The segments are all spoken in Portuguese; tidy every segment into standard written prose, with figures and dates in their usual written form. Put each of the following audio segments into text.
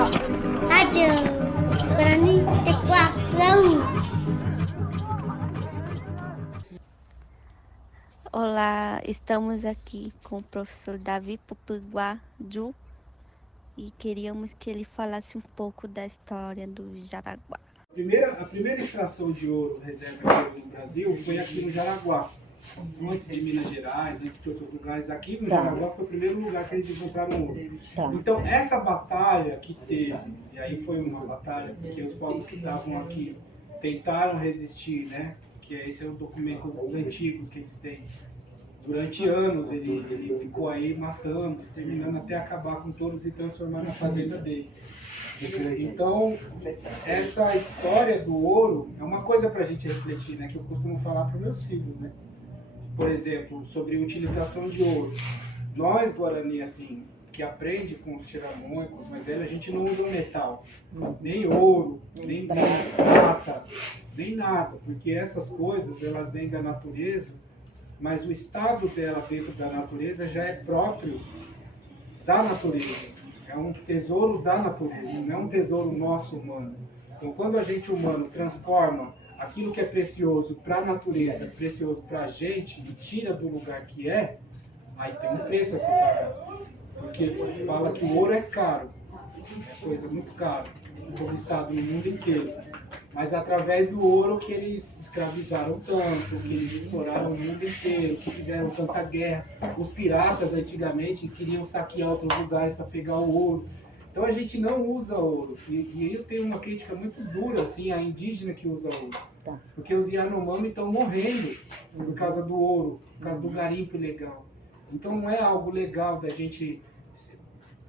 Rádio Guarani Tequatão. Olá, estamos aqui com o professor Davi Pupuguaju e queríamos que ele falasse um pouco da história do Jaraguá. A primeira extração de ouro, reserva de ouro no Brasil, foi aqui no Jaraguá. Antes de Minas Gerais, antes de outros lugares, aqui no Jaraguá foi o primeiro lugar que eles encontraram ouro. Então, essa batalha que teve, e aí foi uma batalha, porque os povos que estavam aqui tentaram resistir, né? Que esse é o documento dos antigos que eles têm. Durante anos ele ficou aí matando, exterminando até acabar com todos e transformar na fazenda dele. Então, essa história do ouro é uma coisa para a gente refletir, né? Que eu costumo falar para os meus filhos, né? Por exemplo, sobre utilização de ouro. Nós, Guarani, assim, que aprende com os tiramoicos, mas a gente não usa metal, nem ouro, nem prata, nem nada, porque essas coisas, elas vêm da natureza, mas o estado dela dentro da natureza já é próprio da natureza. É um tesouro da natureza, não é um tesouro nosso humano. Então, quando a gente humano transforma aquilo que é precioso para a natureza, precioso para a gente, e tira do lugar que é, aí tem um preço a se pagar. Porque fala que o ouro é caro, é coisa muito cara, cobiçado no mundo inteiro. Mas através do ouro que eles escravizaram tanto, que eles exploraram o mundo inteiro, que fizeram tanta guerra. Os piratas antigamente queriam saquear outros lugares para pegar o ouro. Então a gente não usa ouro. E eu tenho uma crítica muito dura assim, à indígena que usa ouro. Porque os Yanomami estão morrendo por causa do ouro, por causa do garimpo ilegal. Então não é algo legal da gente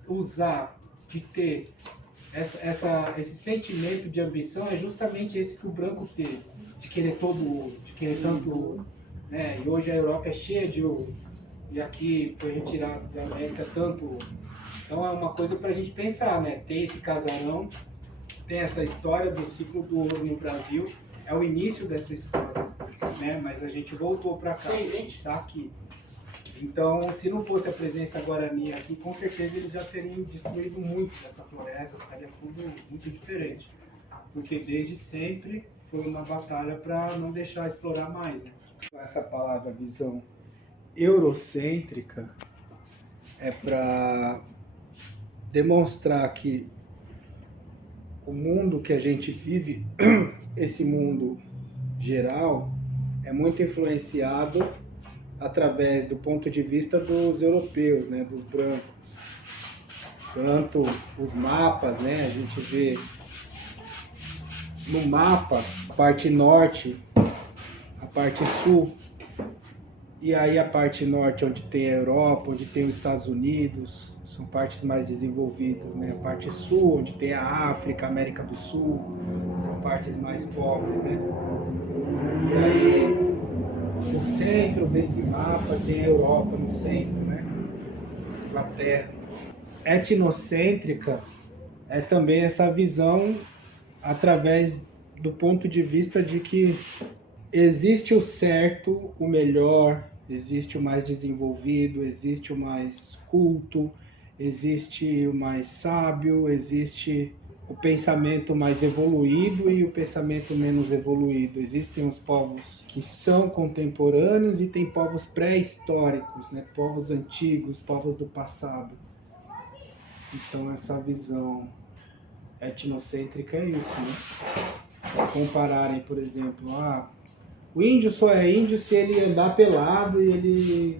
usar, de ter esse sentimento de ambição, é justamente esse que o branco teve, de querer todo o ouro, de querer tanto ouro. Né? E hoje a Europa é cheia de ouro, e aqui foi retirado da América tanto ouro. Então é uma coisa para a gente pensar, né? Tem esse casarão, tem essa história do ciclo do ouro no Brasil, é o início dessa história, né? Mas a gente voltou para cá, a gente está aqui. Então, se não fosse a presença Guarani aqui, com certeza eles já teriam destruído muito dessa floresta, estaria tudo muito diferente. Porque desde sempre foi uma batalha para não deixar explorar mais, né? Essa palavra visão eurocêntrica é para demonstrar que o mundo que a gente vive, esse mundo geral, é muito influenciado através do ponto de vista dos europeus, né, dos brancos. Tanto os mapas, né, a gente vê no mapa a parte norte, a parte sul, e aí a parte norte onde tem a Europa, onde tem os Estados Unidos, são partes mais desenvolvidas, né? A parte sul, onde tem a África, a América do Sul, são partes mais pobres, né? E aí no centro desse mapa tem a Europa no centro, né? Inglaterra. Etnocêntrica é também essa visão através do ponto de vista de que existe o certo, o melhor, existe o mais desenvolvido, existe o mais culto, existe o mais sábio, existe o pensamento mais evoluído e o pensamento menos evoluído. Existem os povos que são contemporâneos e tem povos pré-históricos, né? Povos antigos, povos do passado. Então essa visão etnocêntrica é isso, né? Compararem, por exemplo, o índio só é índio se ele andar pelado e ele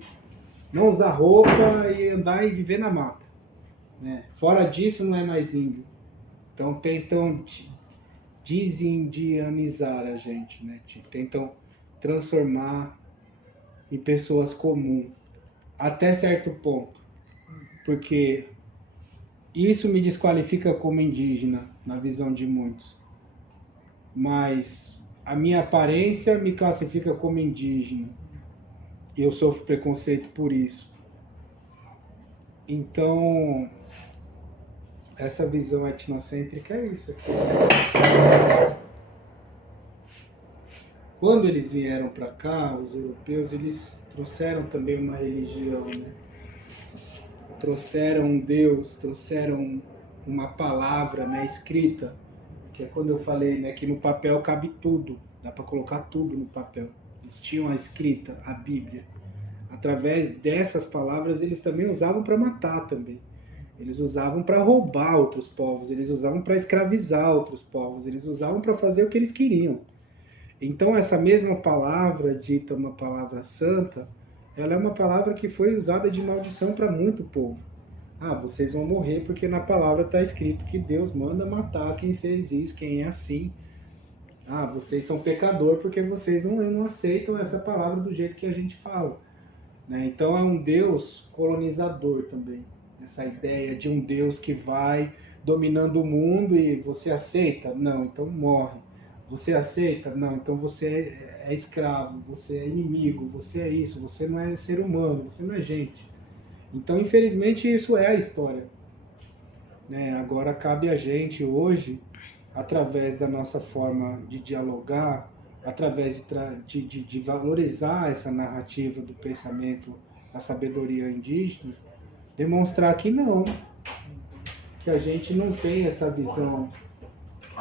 não usar roupa e andar e viver na mata, né? Fora disso não é mais índio. Então tentam desindianizar a gente, né? Tentam transformar em pessoas comuns até certo ponto, porque isso me desqualifica como indígena na visão de muitos, mas a minha aparência me classifica como indígena e eu sofro preconceito por isso. Então essa visão etnocêntrica é isso aqui. Quando eles vieram para cá, os europeus, eles trouxeram também uma religião, né? Trouxeram um Deus, trouxeram uma palavra, né, escrita, que é quando eu falei, né, que no papel cabe tudo, dá para colocar tudo no papel. Eles tinham a escrita, a Bíblia. Através dessas palavras eles também usavam para matar também. Eles usavam para roubar outros povos, eles usavam para escravizar outros povos, eles usavam para fazer o que eles queriam. Então essa mesma palavra, dita uma palavra santa, ela é uma palavra que foi usada de maldição para muito povo. Ah, vocês vão morrer porque na palavra está escrito que Deus manda matar quem fez isso, quem é assim. Ah, vocês são pecador porque vocês não aceitam essa palavra do jeito que a gente fala. Né? Então é um Deus colonizador também. Essa ideia de um Deus que vai dominando o mundo e você aceita? Não, então morre. Você aceita? Não, então você é escravo, você é inimigo, você é isso, você não é ser humano, você não é gente. Então, infelizmente, isso é a história. Né? Agora cabe a gente hoje, através da nossa forma de dialogar, através de valorizar essa narrativa do pensamento, da sabedoria indígena, demonstrar que não, que a gente não tem essa visão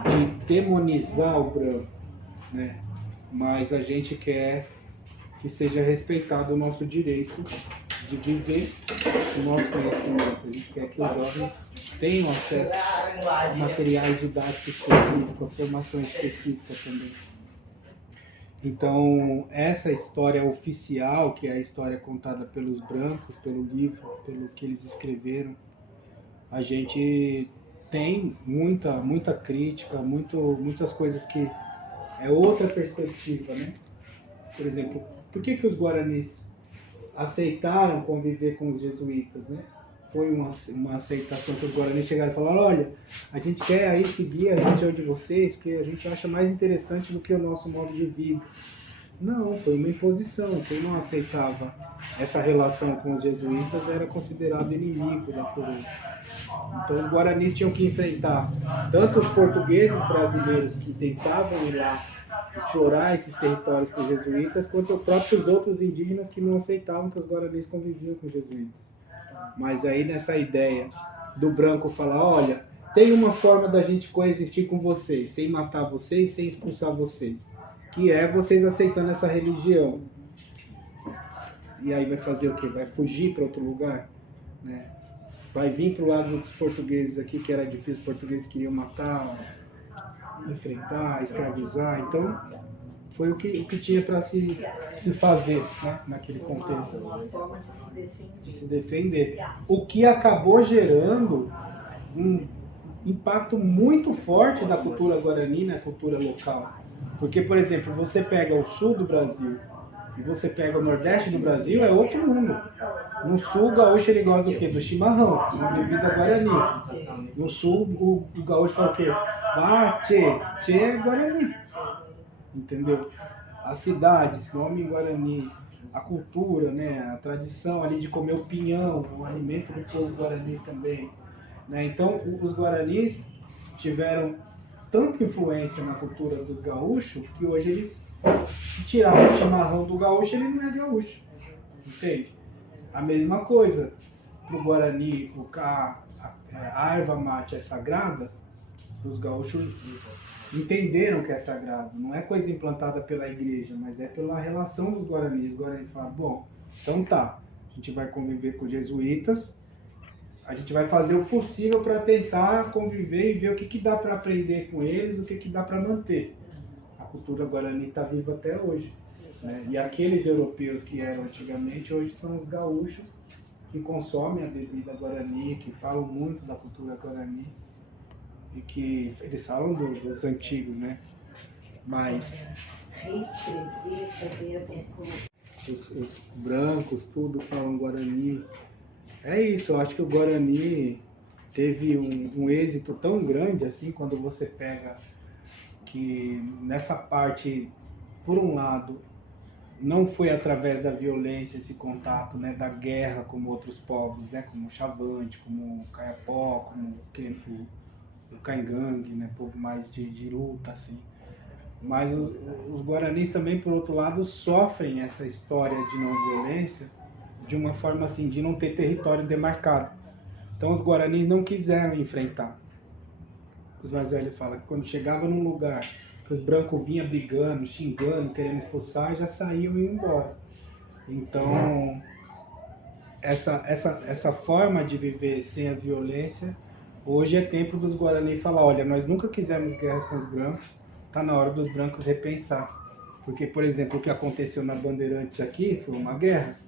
de demonizar o branco, né? Mas a gente quer que seja respeitado o nosso direito de viver o nosso conhecimento. A gente quer que os jovens tenham acesso a materiais didáticos específicos, a formação específica também. Então, essa história oficial, que é a história contada pelos brancos, pelo livro, pelo que eles escreveram, a gente tem muita crítica, muitas coisas que é outra perspectiva, né? Por exemplo, por que os guaranis aceitaram conviver com os jesuítas, né? Foi uma aceitação que os guaranis chegaram e falaram: olha, a gente quer aí seguir a religião de vocês, porque a gente acha mais interessante do que o nosso modo de vida. Não, foi uma imposição. Quem não aceitava essa relação com os jesuítas era considerado inimigo da coroa. Então os guaranis tinham que enfrentar tanto os portugueses brasileiros que tentavam ir lá explorar esses territórios com os jesuítas, quanto os próprios outros indígenas que não aceitavam que os guaranis conviviam com os jesuítas. Mas aí nessa ideia do branco falar: olha, tem uma forma da gente coexistir com vocês, sem matar vocês, sem expulsar vocês, que é vocês aceitando essa religião. E aí vai fazer o quê? Vai fugir para outro lugar? Né? Vai vir para o lado dos portugueses aqui, que era difícil, os portugueses queriam matar, enfrentar, escravizar. Então, foi o que tinha para se fazer, né, naquele contexto. Uma forma de se defender. O que acabou gerando um impacto muito forte da cultura guarani na cultura local. Porque, por exemplo, você pega o sul do Brasil e você pega o nordeste do Brasil, é outro mundo. No sul, o gaúcho ele gosta do quê? Do chimarrão, uma bebida guarani. No sul, o gaúcho fala o quê? Ah, tchê é guarani. Entendeu? As cidades, nome em guarani, a cultura, né? A tradição ali de comer o pinhão, o alimento do povo guarani também. Né? Então, os guaranis tiveram tanta influência na cultura dos gaúchos que hoje eles, se tiraram o chimarrão do gaúcho, ele não é gaúcho. Entende? A mesma coisa para o guarani, a erva mate é sagrada, os gaúchos entenderam que é sagrado. Não é coisa implantada pela igreja, mas é pela relação dos guaranis. Os guaranis falam: bom, então tá, a gente vai conviver com os jesuítas, a gente vai fazer o possível para tentar conviver e ver o que dá para aprender com eles, o que dá para manter. A cultura guarani está viva até hoje. Né? E aqueles europeus que eram antigamente, hoje são os gaúchos que consomem a bebida guarani, que falam muito da cultura guarani e que eles falam dos antigos, né? Mas os brancos, tudo falam guarani. É isso, eu acho que o Guarani teve um êxito tão grande assim, quando você pega que nessa parte, por um lado, não foi através da violência esse contato, né, da guerra como outros povos, né, como o Xavante, como o Kayapó, como o Caingangue, né, povo mais de luta, assim. Mas os guaranis também, por outro lado, sofrem essa história de não violência de uma forma assim, de não ter território demarcado. Então os guaranis não quiseram enfrentar. Os mais velhos falam que quando chegava num lugar que os brancos vinham brigando, xingando, querendo expulsar, já saíam e iam embora. Então, essa forma de viver sem a violência, hoje é tempo dos Guarani falar, olha, nós nunca quisemos guerra com os brancos, tá na hora dos brancos repensar. Porque, por exemplo, o que aconteceu na Bandeirantes aqui foi uma guerra,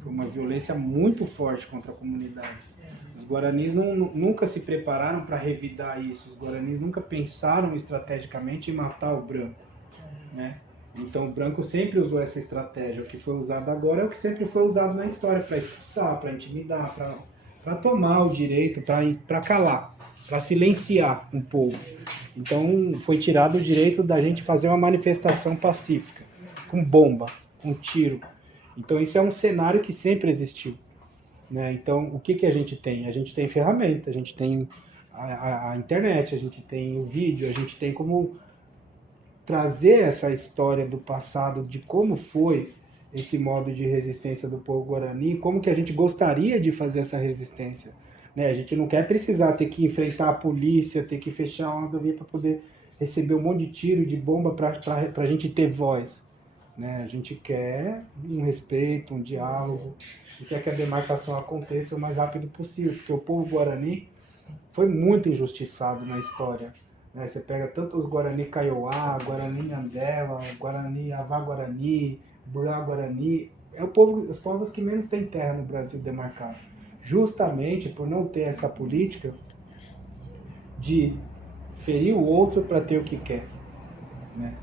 foi uma violência muito forte contra a comunidade. Os guaranis nunca se prepararam para revidar isso, os guaranis nunca pensaram estrategicamente em matar o branco, né? Então o branco sempre usou essa estratégia, o que foi usado agora é o que sempre foi usado na história, para expulsar, para intimidar, para tomar o direito, para calar, para silenciar um povo. Então foi tirado o direito da gente fazer uma manifestação pacífica, com bomba, com tiro. Então isso é um cenário que sempre existiu, né? Então o que a gente tem? A gente tem ferramenta, a gente tem a internet, a gente tem o vídeo, a gente tem como trazer essa história do passado, de como foi esse modo de resistência do povo Guarani, como que a gente gostaria de fazer essa resistência, né? A gente não quer precisar ter que enfrentar a polícia, ter que fechar uma rodovia para poder receber um monte de tiro, de bomba para a gente ter voz, né? A gente quer um respeito, um diálogo, e quer que a demarcação aconteça o mais rápido possível, porque o povo Guarani foi muito injustiçado na história, né? Você pega tanto os Guarani Kaiowá, Guarani Nhandeva, Guarani Avá Guarani, Burá Guarani, os povos que menos têm terra no Brasil demarcado, justamente por não ter essa política de ferir o outro para ter o que quer, né?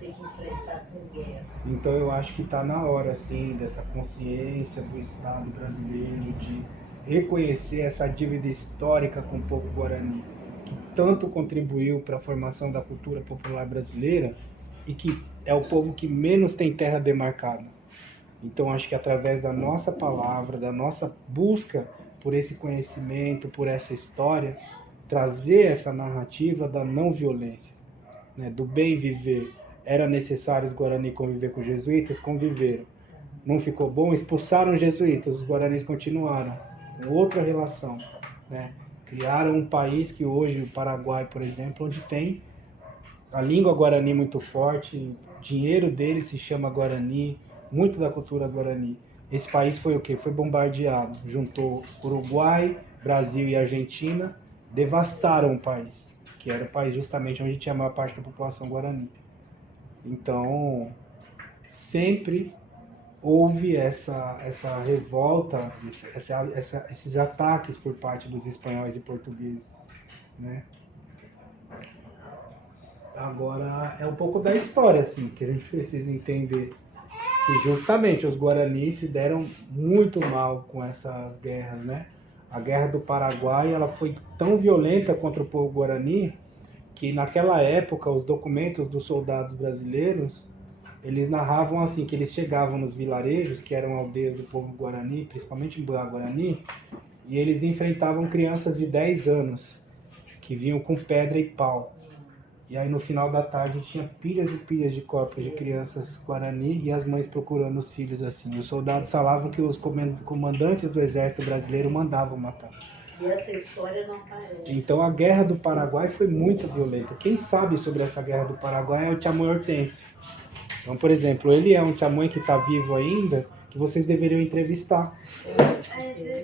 Tem que enfrentar com guerra. Então eu acho que está na hora, assim, dessa consciência do Estado brasileiro de reconhecer essa dívida histórica com o povo Guarani, que tanto contribuiu para a formação da cultura popular brasileira e que é o povo que menos tem terra demarcada. Então acho que através da nossa palavra, da nossa busca por esse conhecimento, por essa história, trazer essa narrativa da não violência, né, do bem viver. Era necessário os Guarani conviver com os jesuítas? Conviveram. Não ficou bom? Expulsaram os jesuítas, os Guaranis continuaram com outra relação, né? Criaram um país que hoje, o Paraguai, por exemplo, onde tem a língua Guarani muito forte, dinheiro dele se chama Guarani, muito da cultura Guarani. Esse país foi o quê? Foi bombardeado, juntou Uruguai, Brasil e Argentina, devastaram o país, que era o país justamente onde tinha a maior parte da população Guarani. Então, sempre houve essa revolta, esses ataques por parte dos espanhóis e portugueses, né? Agora, é um pouco da história, assim, que a gente precisa entender que justamente os Guaranis se deram muito mal com essas guerras, né? A Guerra do Paraguai, ela foi tão violenta contra o povo Guarani que naquela época os documentos dos soldados brasileiros, eles narravam assim, que eles chegavam nos vilarejos, que eram aldeias do povo Guarani, principalmente em Burá Guarani, e eles enfrentavam crianças de 10 anos, que vinham com pedra e pau. E aí no final da tarde tinha pilhas e pilhas de corpos de crianças Guarani e as mães procurando os filhos assim. Os soldados falavam que os comandantes do exército brasileiro mandavam matar. E essa história não aparece. Então a Guerra do Paraguai foi muito violenta. Quem sabe sobre essa Guerra do Paraguai é o Tchamões Hortêncio. Então, por exemplo, ele é um Tchamões que está vivo ainda, que vocês deveriam entrevistar.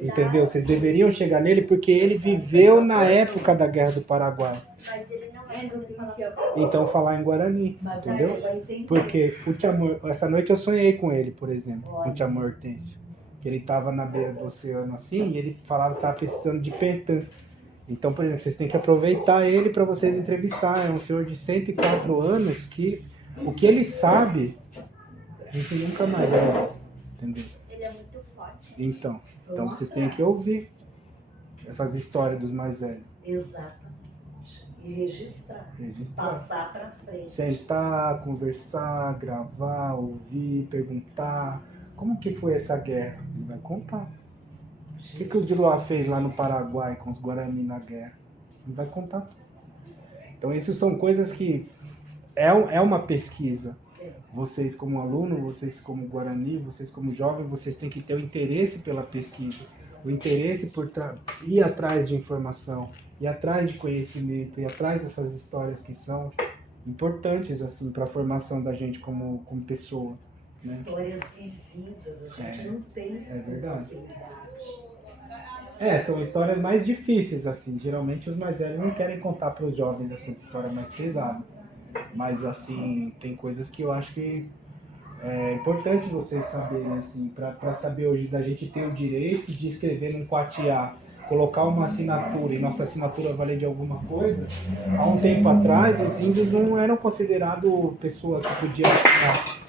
Entendeu? Vocês deveriam chegar nele porque ele viveu na época da Guerra do Paraguai. Mas ele não vai falar. Então falar em Guarani, Mas entendeu? você vai entender. Porque o Tchamões, essa noite eu sonhei com ele, por exemplo, com o Tchamões Hortêncio. Que ele estava na beira do oceano assim, e ele falava que estava precisando de pentã. Então, por exemplo, vocês têm que aproveitar ele para vocês entrevistar. É um senhor de 104 anos que o que ele sabe, a gente nunca mais vai, entendeu? Ele é muito forte. Então vocês têm que ouvir essas histórias dos mais velhos. Exatamente. E registrar. Passar para frente. Sentar, conversar, gravar, ouvir, perguntar. Como que foi essa guerra? Ele vai contar. O que os Diloá fez lá no Paraguai com os Guarani na guerra? Ele vai contar. Então, isso são coisas que é uma pesquisa. Vocês como aluno, vocês como Guarani, vocês como jovem, vocês têm que ter o interesse pela pesquisa. o interesse por ir atrás de informação, ir atrás de conhecimento, ir atrás dessas histórias que são importantes assim para a formação da gente como pessoa, né? Histórias vividas, a gente não tem verdade. facilidade. São histórias mais difíceis, assim. Geralmente os mais velhos não querem contar para os jovens essas histórias mais pesadas. Mas, assim, tem coisas que eu acho que é importante vocês saberem, assim, para saber hoje da gente ter o direito de escrever num quatiá, colocar uma assinatura e nossa assinatura valer de alguma coisa. Há um tempo atrás, os índios não eram considerados pessoa que podia assinar.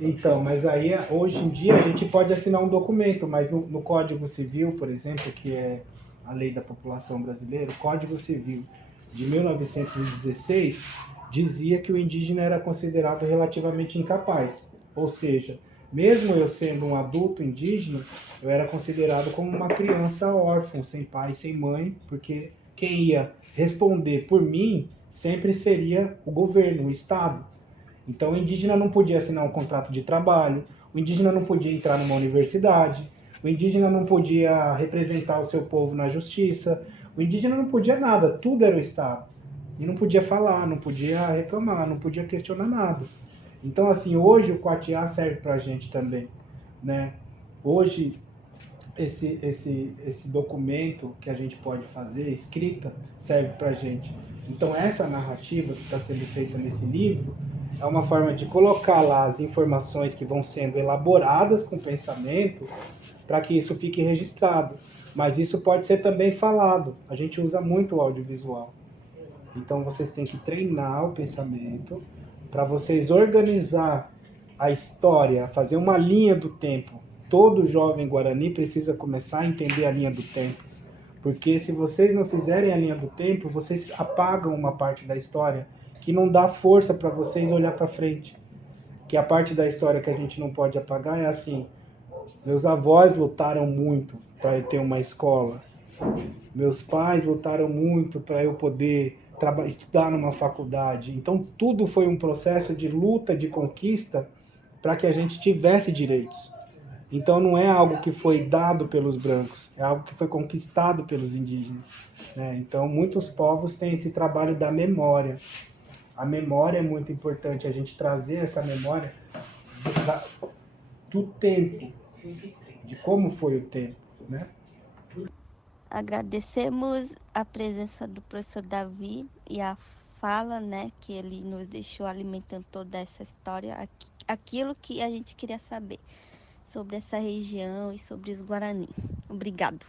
Então, mas aí hoje em dia a gente pode assinar um documento, mas no Código Civil, por exemplo, que é a lei da população brasileira, o Código Civil de 1916 dizia que o indígena era considerado relativamente incapaz. Ou seja, mesmo eu sendo um adulto indígena, eu era considerado como uma criança órfã, sem pai, sem mãe, porque quem ia responder por mim sempre seria o governo, o Estado. Então o indígena não podia assinar um contrato de trabalho, o indígena não podia entrar numa universidade, o indígena não podia representar o seu povo na justiça, o indígena não podia nada, tudo era o Estado. E não podia falar, não podia reclamar, não podia questionar nada. Então, assim, hoje o Quatiá serve pra gente também, né? Hoje, esse documento que a gente pode fazer, escrita, serve pra gente. Então, essa narrativa que está sendo feita nesse livro é uma forma de colocar lá as informações que vão sendo elaboradas com pensamento para que isso fique registrado. Mas isso pode ser também falado. A gente usa muito o audiovisual. Então vocês têm que treinar o pensamento para vocês organizar a história, fazer uma linha do tempo. Todo jovem Guarani precisa começar a entender a linha do tempo. Porque se vocês não fizerem a linha do tempo, vocês apagam uma parte da história que não dá força para vocês olhar para frente. Que a parte da história que a gente não pode apagar é assim: meus avós lutaram muito para eu ter uma escola. Meus pais lutaram muito para eu poder estudar numa faculdade. Então tudo foi um processo de luta, de conquista, para que a gente tivesse direitos. Então não é algo que foi dado pelos brancos, é algo que foi conquistado pelos indígenas, né? Então muitos povos têm esse trabalho da memória. A memória é muito importante, a gente trazer essa memória do tempo, de como foi o tempo, né? Agradecemos a presença do professor Davi e a fala, né, que ele nos deixou alimentando toda essa história, aquilo que a gente queria saber sobre essa região e sobre os Guarani. Obrigado.